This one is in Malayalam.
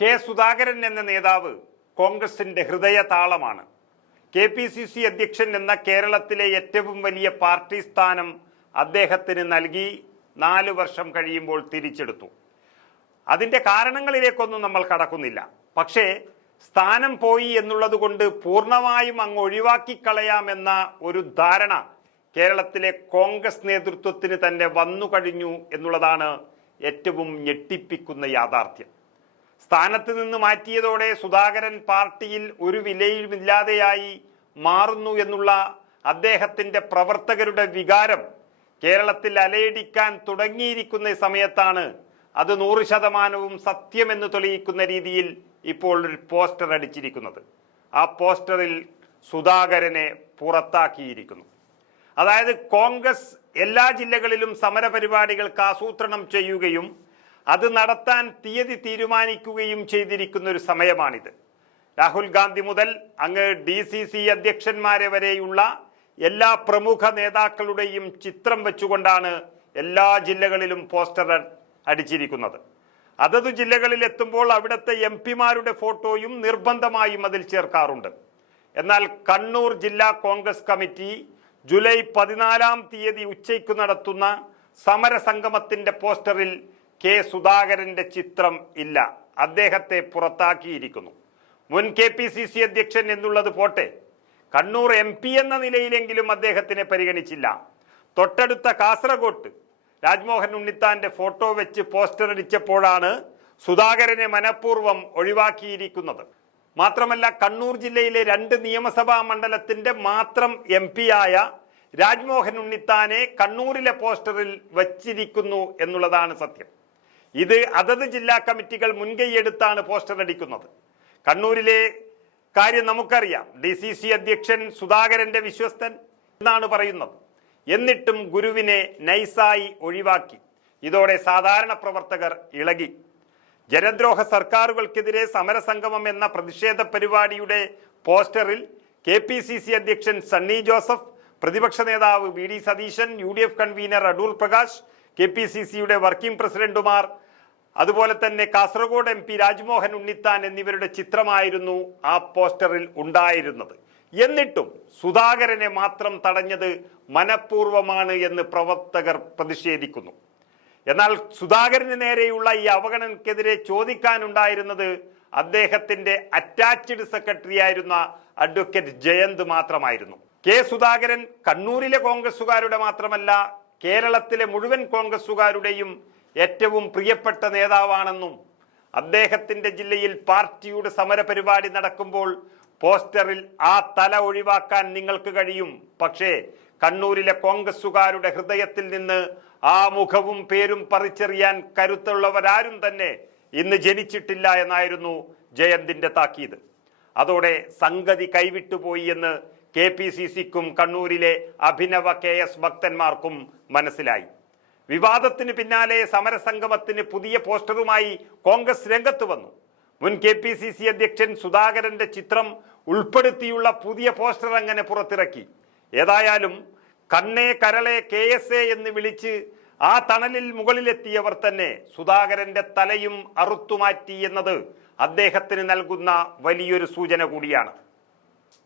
കെ സുധാകരൻ എന്ന നേതാവ് കോൺഗ്രസിന്റെ ഹൃദയതാളമാണ്. കെ പി സി സി അധ്യക്ഷൻ എന്ന കേരളത്തിലെ ഏറ്റവും വലിയ പാർട്ടി സ്ഥാനം അദ്ദേഹത്തിന് നൽകി നാല് വർഷം കഴിയുമ്പോൾ തിരിച്ചെടുത്തു. അതിന്റെ കാരണങ്ങളിലേക്കൊന്നും നമ്മൾ കടക്കുന്നില്ല. പക്ഷേ സ്ഥാനം പോയി എന്നുള്ളത് കൊണ്ട് പൂർണമായും അങ്ങ് ഒഴിവാക്കി കളയാമെന്ന ഒരു ധാരണ കേരളത്തിലെ കോൺഗ്രസ് നേതൃത്വത്തിന് തന്നെ വന്നു കഴിഞ്ഞു എന്നുള്ളതാണ് ഏറ്റവും ഞെട്ടിപ്പിക്കുന്ന യാഥാർത്ഥ്യം. സ്ഥാനത്ത് നിന്ന് മാറ്റിയതോടെ സുധാകരൻ പാർട്ടിയിൽ ഒരു വിലയുമില്ലാതെയായി മാറുന്നു എന്നുള്ള അദ്ദേഹത്തിന്റെ പ്രവർത്തകരുടെ വികാരം കേരളത്തിൽ അലയടിക്കാൻ തുടങ്ങിയിരിക്കുന്ന സമയത്താണ് അത് നൂറ് ശതമാനവും സത്യമെന്ന് തെളിയിക്കുന്ന രീതിയിൽ ഇപ്പോൾ ഒരു പോസ്റ്റർ അടിച്ചിരിക്കുന്നത്. ആ പോസ്റ്ററിൽ സുധാകരനെ പുറത്താക്കിയിരിക്കുന്നു. അതായത് കോൺഗ്രസ് എല്ലാ ജില്ലകളിലും സമരപരിപാടികൾക്ക് ആസൂത്രണം ചെയ്യുകയും അത് നടത്താൻ തീയതി തീരുമാനിക്കുകയും ചെയ്തിരിക്കുന്ന ഒരു സമയമാണിത്. രാഹുൽ ഗാന്ധി മുതൽ അങ്ങ് ഡി സി സി അധ്യക്ഷന്മാരെ വരെയുള്ള എല്ലാ പ്രമുഖ നേതാക്കളുടെയും ചിത്രം വെച്ചുകൊണ്ടാണ് എല്ലാ ജില്ലകളിലും പോസ്റ്റർ അടിച്ചിരിക്കുന്നത്. അതത് ജില്ലകളിൽ എത്തുമ്പോൾ അവിടുത്തെ എം പിമാരുടെ ഫോട്ടോയും നിർബന്ധമായും അതിൽ ചേർക്കാറുണ്ട്. എന്നാൽ കണ്ണൂർ ജില്ലാ കോൺഗ്രസ് കമ്മിറ്റി ജൂലൈ പതിനാലാം തീയതി ഉച്ചയ്ക്ക് നടത്തുന്ന സമരസംഗമത്തിന്റെ പോസ്റ്ററിൽ കെ സുധാകരന്റെ ചിത്രം ഇല്ല. അദ്ദേഹത്തെ പുറത്താക്കിയിരിക്കുന്നു. മുൻ കെ പി സി സി അധ്യക്ഷൻ എന്നുള്ളത് പോട്ടെ. കണ്ണൂർ എം പി എന്ന നിലയിലെങ്കിലും അദ്ദേഹത്തിനെ പരിഗണിച്ചില്ല. തൊട്ടടുത്ത കാസർഗോട്ട് രാജ്മോഹൻ ഉണ്ണിത്താന്റെ ഫോട്ടോ വെച്ച് പോസ്റ്റർ അടിച്ചപ്പോഴാണ് സുധാകരനെ മനഃപൂർവം ഒഴിവാക്കിയിരിക്കുന്നത്. മാത്രമല്ല കണ്ണൂർ ജില്ലയിലെ രണ്ട് നിയമസഭാ മണ്ഡലത്തിന്റെ മാത്രം എം ആയ രാജ്മോഹൻ ഉണ്ണിത്താനെ കണ്ണൂരിലെ പോസ്റ്ററിൽ വച്ചിരിക്കുന്നു എന്നുള്ളതാണ് സത്യം. ഇത് അതത് ജില്ലാ കമ്മിറ്റികൾ മുൻകൈയെടുത്താണ് പോസ്റ്റർ അടിക്കുന്നത്. കണ്ണൂരിലെ കാര്യം നമുക്കറിയാം. ഡി സി സി അധ്യക്ഷൻ സുധാകരന്റെ വിശ്വസ്തൻ എന്നാണ് പറയുന്നത്. എന്നിട്ടും ഗുരുവിനെ നൈസായി ഒഴിവാക്കി. ഇതോടെ സാധാരണ പ്രവർത്തകർ ഇളകി. ജനദ്രോഹ സർക്കാരുകൾക്കെതിരെ സമരസംഗമം എന്ന പ്രതിഷേധ പരിപാടിയുടെ പോസ്റ്ററിൽ കെ പി സി സി അധ്യക്ഷൻ സണ്ണി ജോസഫ് പ്രതിപക്ഷ നേതാവ് V D Satheesan U D F convener Adoor Prakash K P C സിയുടെ വർക്കിംഗ് പ്രസിഡന്റുമാർ അതുപോലെ തന്നെ കാസർഗോഡ് എം പി രാജ്മോഹൻ ഉണ്ണിത്താൻ എന്നിവരുടെ ചിത്രമായിരുന്നു ആ പോസ്റ്ററിൽ ഉണ്ടായിരുന്നത്. എന്നിട്ടും സുധാകരനെ മാത്രം തടഞ്ഞത് മനഃപൂർവമാണ് എന്ന് പ്രവർത്തകർ പ്രതിഷേധിക്കുന്നു. എന്നാൽ സുധാകരന് നേരെയുള്ള ഈ അവഗണനക്കെതിരെ ചോദിക്കാനുണ്ടായിരുന്നത് അദ്ദേഹത്തിന്റെ അറ്റാച്ച്ഡ് സെക്രട്ടറി ആയിരുന്ന അഡ്വക്കേറ്റ് ജയന്ത് മാത്രമായിരുന്നു. കെ സുധാകരൻ കണ്ണൂരിലെ കോൺഗ്രസുകാരുടെ മാത്രമല്ല കേരളത്തിലെ മുഴുവൻ കോൺഗ്രസുകാരുടെയും ഏറ്റവും പ്രിയപ്പെട്ട നേതാവാണെന്നും അദ്ദേഹത്തിന്റെ ജില്ലയിൽ പാർട്ടിയുടെ സമരപരിപാടി നടക്കുമ്പോൾ പോസ്റ്ററിൽ ആ തല ഒഴിവാക്കാൻ നിങ്ങൾക്ക് കഴിയും. പക്ഷേ കണ്ണൂരിലെ കോൺഗ്രസുകാരുടെ ഹൃദയത്തിൽ നിന്ന് ആ മുഖവും പേരും പറിച്ചെറിയാൻ കരുത്തുള്ളവരാരും തന്നെ ഇന്ന് ജനിച്ചിട്ടില്ല എന്നായിരുന്നു ജയന്തിന്റെ താക്കീത്. അതോടെ സംഗതി കൈവിട്ടുപോയി എന്ന് കെ പി സി സിക്കും കണ്ണൂരിലെ അഭിനവ കെ എസ് ഭക്തന്മാർക്കും മനസ്സിലായി. വിവാദത്തിന് പിന്നാലെ സമരസംഗമത്തിന് പുതിയ പോസ്റ്ററുമായി കോൺഗ്രസ് രംഗത്ത് വന്നു. മുൻ കെ പി സി സി അധ്യക്ഷൻ സുധാകരന്റെ ചിത്രം ഉൾപ്പെടുത്തിയുള്ള പുതിയ പോസ്റ്റർ അങ്ങനെ പുറത്തിറക്കി. ഏതായാലും കണ്ണേ കരളെ കെ എസ് എ എന്ന് വിളിച്ച് ആ തണലിൽ മുകളിലെത്തിയവർ തന്നെ സുധാകരന്റെ തലയും അറുത്തുമാറ്റി എന്നത് അദ്ദേഹത്തിന് നൽകുന്ന വലിയൊരു സൂചന കൂടിയാണ്.